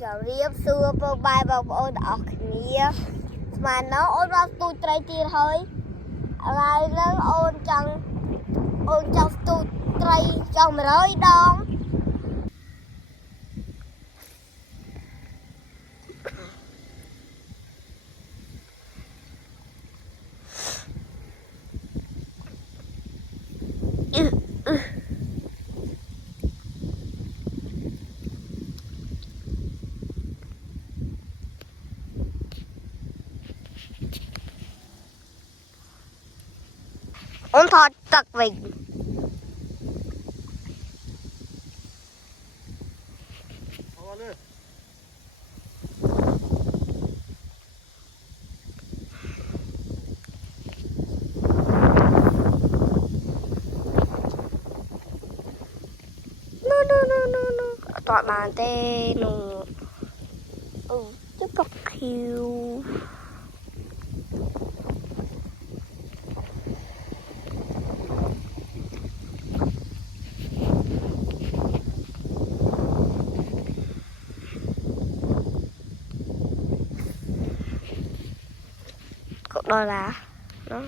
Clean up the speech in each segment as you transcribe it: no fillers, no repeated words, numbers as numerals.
chào riêng xưa bông bài bông ôn ở kia mà nó ôn ra tôi trai tiền thôi lại nó ôn trong tôi trai trong rồi đón ôn thọt tặc mình no tọa bàn tê nụ chút cọc khiêu đó là đó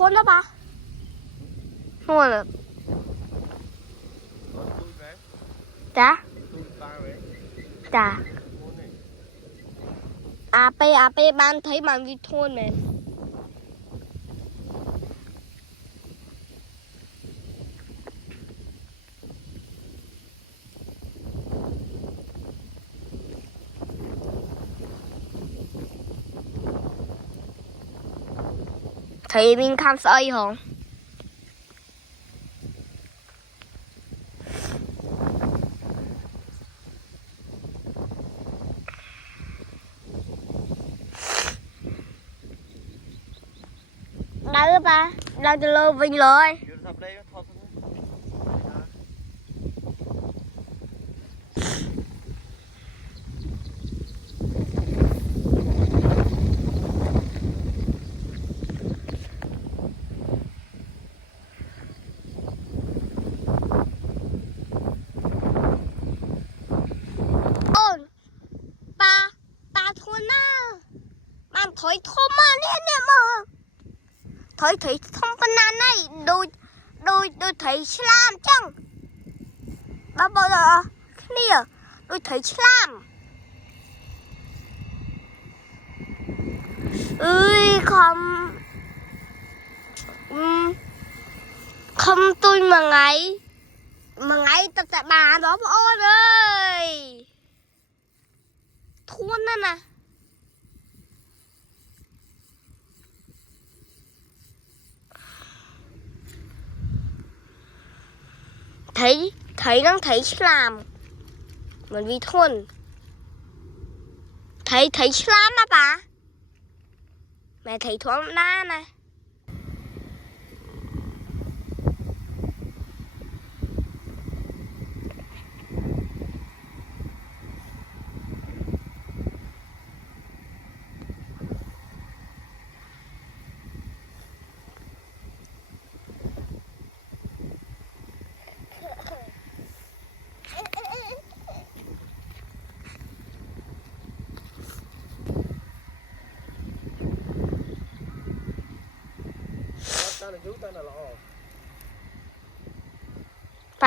thôn đó ba thôn là chả chả AP ban thấy bạn đi thôn này thấy mình khám sợi không đâu ba đâu cho lô vinh rồi thổi thơm mà nè mà thổi thơm bên này đôi thấy slam chăng bao giờ nè đôi thấy slam ơi không tôi mà ngày tập tại bà đó ôi ơi thôn đó nè thấy nó thấy làm mình vì thôn thấy làm mà bà mẹ thấy thoáng đá này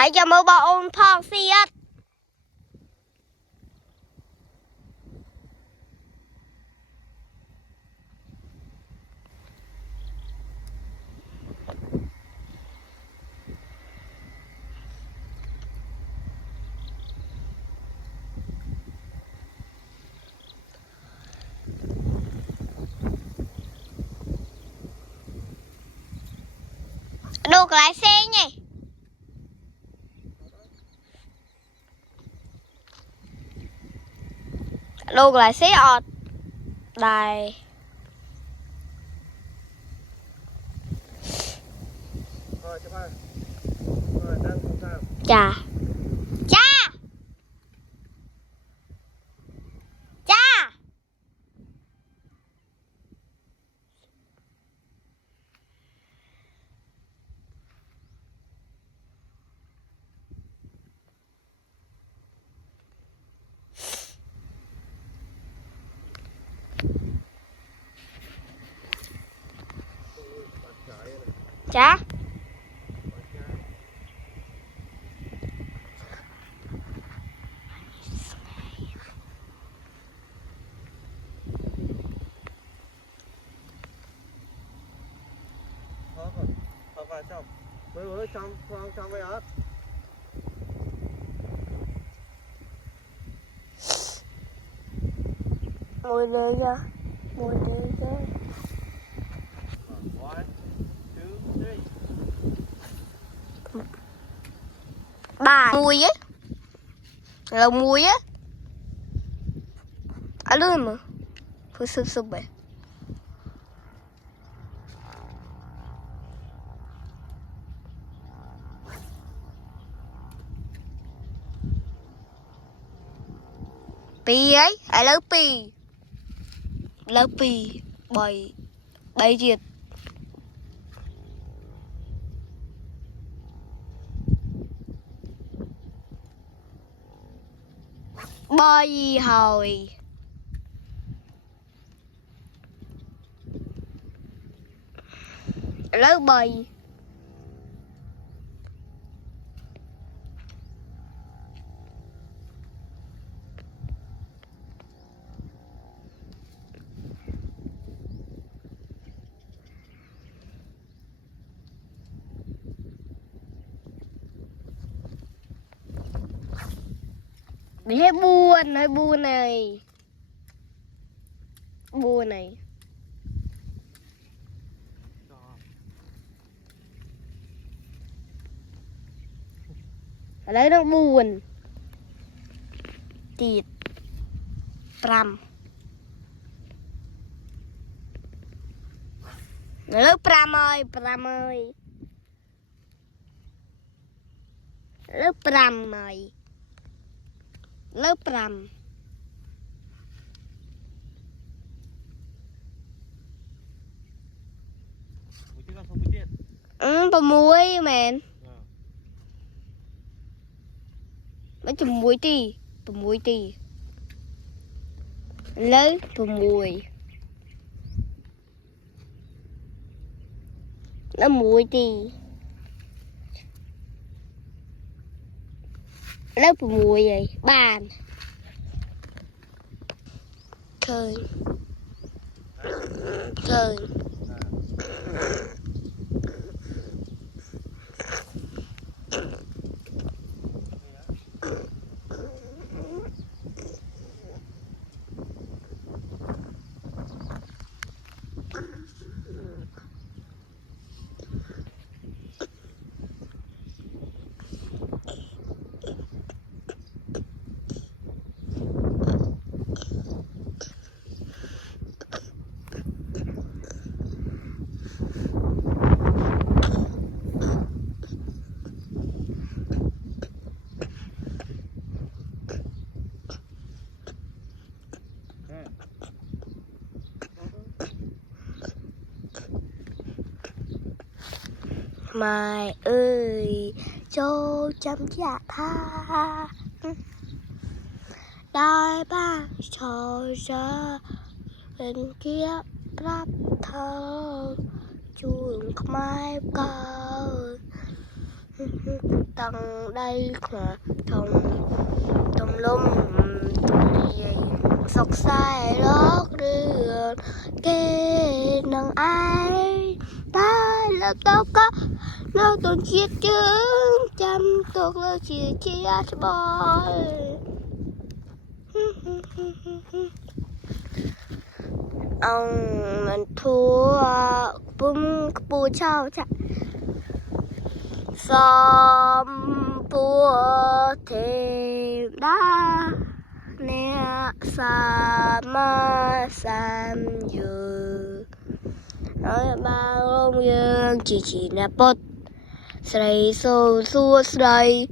phải cho mơ bà ôn phong xiết lái xe nhỉ. Đồ lái xe ọt đây. Chà cha cha. Cha. Mùi đi ra. Mùi đi ra. Bà mùi ấy. Là mùi ấy. À lươn mà. Phải sụp sụp vậy. Pi ấy. À lớp pi. Lớp pi. Bày. Bày diệt. Bơi hồi. Lớp bơi. Mình thấy buồn này. Buồn này. Ở đấy nó buồn. Tịt. Pram. Lớp Pram ơi, Pram ơi. Lớp Pram ơi. Lớp Pram. Bà muối mẹn. Mấy chùm muối tì. Bà muối tì. Lấy bà muối. Nó muối tì. Lớp muối vậy. Bàn. Khơi. Khơi. Mai ơi cho chăm dạ tha đại ba cho ra bên kia bắt thơ chuồng mai cao tầng đây là thòng thòng lum gì sọc sai lót đường kê nâng ai ta là tao có nó tuần chiếc trứng chăm tuột lơ chia chia boy ông mình thua bung bù chào chả xóm bùa thêm đá nè sa ma sam dừa nói ba ông dương chỉ nè bột sấy xô xua sấy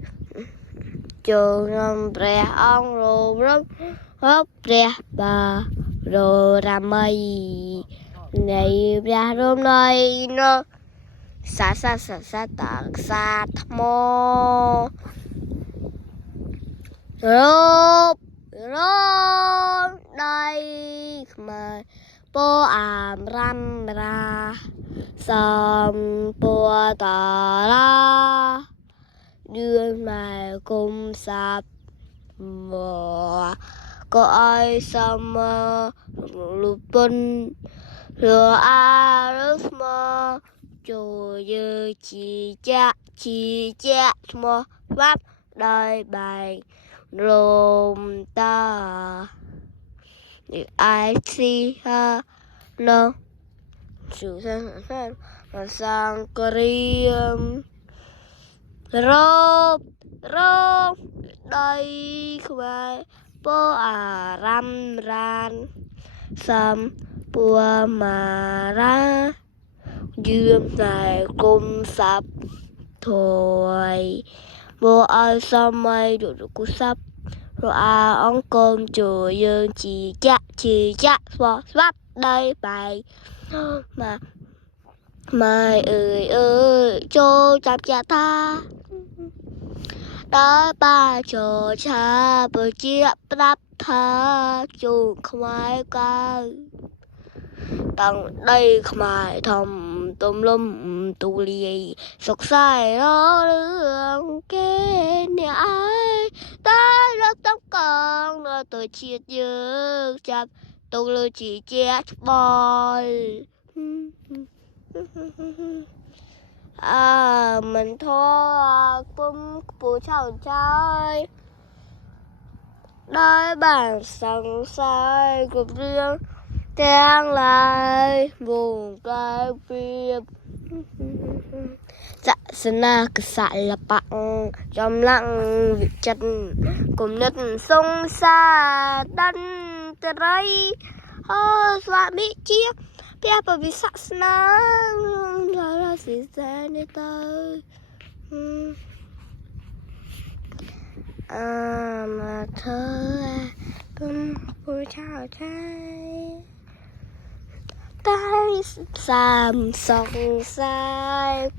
trường ngầm bè ông rô rớt hấp bè bà rô ra mây này bè rôm này nó sa tạc sa thmô rộp rộp đây mà bố răm ra xong bố tà ra đưa mày cùng sạp và có ai xong lụp bân rồi rớt mơ trời ơi chỉ cha mơ pháp đời bài rôm ta I see her no sự sang Korean rộp đây không ai bố răm ran xăm bùa mà ra dương này cùng sắp thôi bố ai sao mày được cú sắp rồi ông cơm trời dương chỉ chắc sắp đây bài mà mày ơi cho chạp cha ta đã ba cho cha bờ chia đáp tha chung không ai ca tặng đây không ai thầm tôm lum tu lì sọc sai đó đường kê nè ai ta rất tóc con nó tôi chia dư chạp tu lư chỉ chết bòi mình thôi bố cháu trai đây bản sáng sai của riêng đang lại vùng cái việc dạ xin cái sải là bạn trong lặng vị chân cùng nhất sông xa đăn trời xóa bị chiếc bia bởi vì sạc sná là xí xe này tới mà thơ bố chào trai tay xàm sòng sai